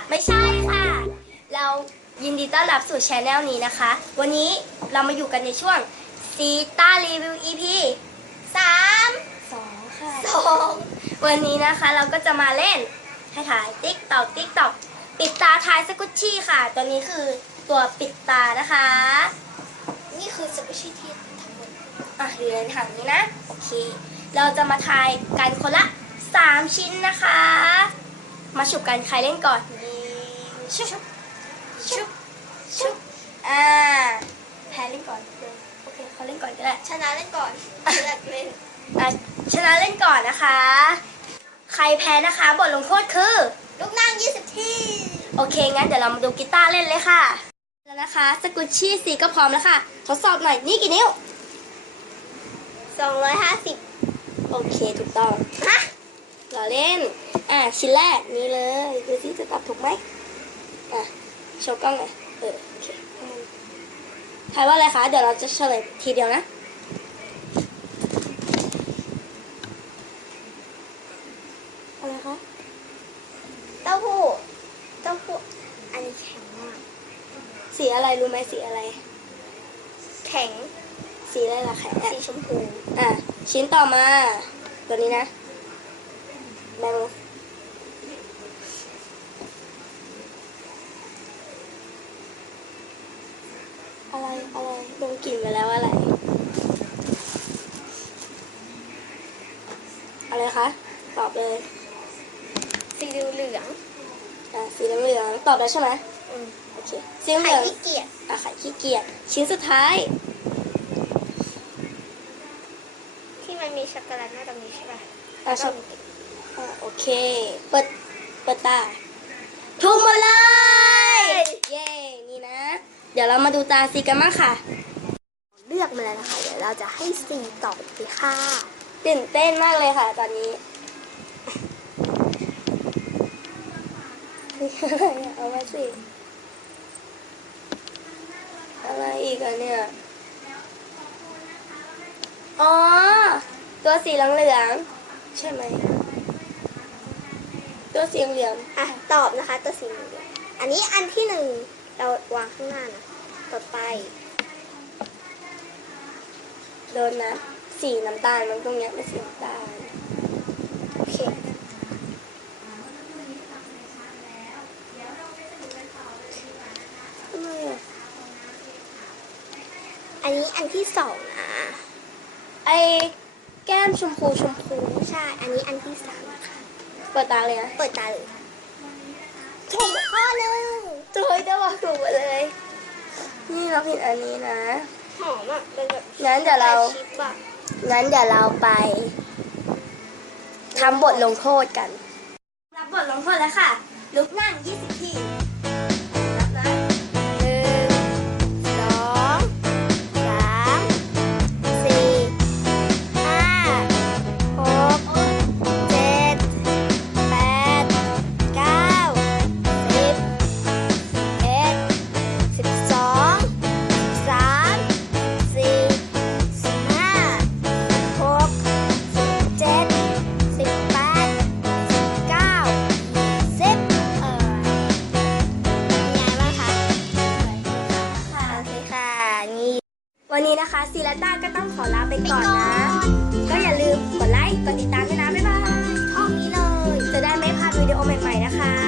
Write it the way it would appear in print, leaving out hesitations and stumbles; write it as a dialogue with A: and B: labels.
A: ไม่ใช่ค่ะ เรายินดีต้อนรับสู่ช anel นี้นะคะ วันนี้เรามาอยู่กันในช่วงซีต้ารีวิว EP 2 ค่ะ วันนี้นะคะเราก็จะมาเล่นให้ถ่ายติ๊กตอกปิดตาทายสกุชชี่ค่ะ ตัวนี้คือตัวปิดตานะคะ
B: นี่คือสกุชชี่ที่ทั้งหมด
A: อยู่ในถังนี้นะ โอเค เราจะมาทายกันคนละ3 ชิ้นนะคะ มาฉุบกันใครเล่นก่อนชุบแพ้เล่นก่อนโอเคเขาเล่นก่อนก็ได้
B: ชนะเล่นก่อนเลือกเล่น
A: ชนะเล่นก่อนนะคะ ใครแพ้นะคะบทลงโทษคือ
B: ลูกนั่ง20 ที่
A: โอเคงั้นเดี๋ยวเรามาดูกีตาร์เล่นเลยค่ะแล้วนะคะสกุชชี่สีก็พร้อมแล้วค่ะทดสอบหน่อยนี่กี่นิ้ว
B: 250
A: โอเคถูกต้อง
B: ฮะ
A: เราเล่นชิ้นแรกนี่เลยดูสิจะตอบถูกไหมโชว์กล้องหน่อยโอเคทายว่าอะไรคะเดี๋ยวเราจะเฉลยทีเดียวนะอะไรคะ
B: เต้าหู้อันนี้แข็งมาก
A: สีอะไรรู้ไหมสีอะไร
B: แข็ง
A: สีอะไรล่ะแข็ง
B: สีชมพู
A: ชิ้นต่อมาตัวนี้นะแบงอะไรดมกลิ่นไปแล้วอะไรคะตอบเลย
B: สีเหลือง
A: สีเหลืองตอบได้ใช่ไหมโอเคสีเห
B: ไข่
A: ลือง
B: ขี้เกียจ
A: ไข่ขี้เกียจชิ้นสุดท้าย
B: ที่มันมีช็อกโกแลตหน้าตรงนี้ใช่ป่ะ
A: ชอบโอเคเปิดตาถูกหมดเลยเย้นี่นะ เดี๋ยวเรามาดูตาซีกันบ้างค่ะ
B: เลือกมาแล้วนะคะเดี๋ยวเราจะให้สีตอบเลยค่ะ
A: ตื่นเต้นมากเลยค่ะตอนนี้เอามาสิอะไรอีกอะเนี่ยอ๋อตัวสีเหลืองๆใช่ไหมตัวสีเหลือง
B: ตอบนะคะตัวสีเหลืองอันนี้อันที่1เราวางข้างหน้านะต่อไป
A: โดนนะสีน้ำตาลมันตรงเนี้ยเป็นสีน้ำตาล
B: โอเค
A: ทำไมอะ
B: อันนี้อันที่2นะ
A: ไอแก้มชมพู
B: ใช่อันนี้อันที่3นะคะ
A: เปิดตาเลยนะ
B: เปิดตาเลยถูกข้อหนึ่ง
A: โอ้ยจะบอกถูกหมดเลย นี่เราผิดอันนี้นะ
B: หอมอ่ะเป็นแบบ
A: งั้นเดี๋ยวเรา
B: ชิปอ่ะ
A: ไปทำบทลงโทษกัน รับบทลงโทษแล้วค่ะ ลุกนั่ง 20 ทีนับนะ
B: 1 2 3 4 5 6 7 8 9 10 11 12 13 14 15 16 17 18 19 20เป็นไงบ้างคะโอเคค่ะนี่
A: วันนี้นะคะซีและต้าก็ต้องขอลาไปก่อนนะ ก็อย่าลืมกดไลค์ กดติดตามด้วยนะ บ๊ายบาย
B: ห้องนี้เลย
A: จะได้ไม่พลาดวิดีโอใหม่ๆนะคะ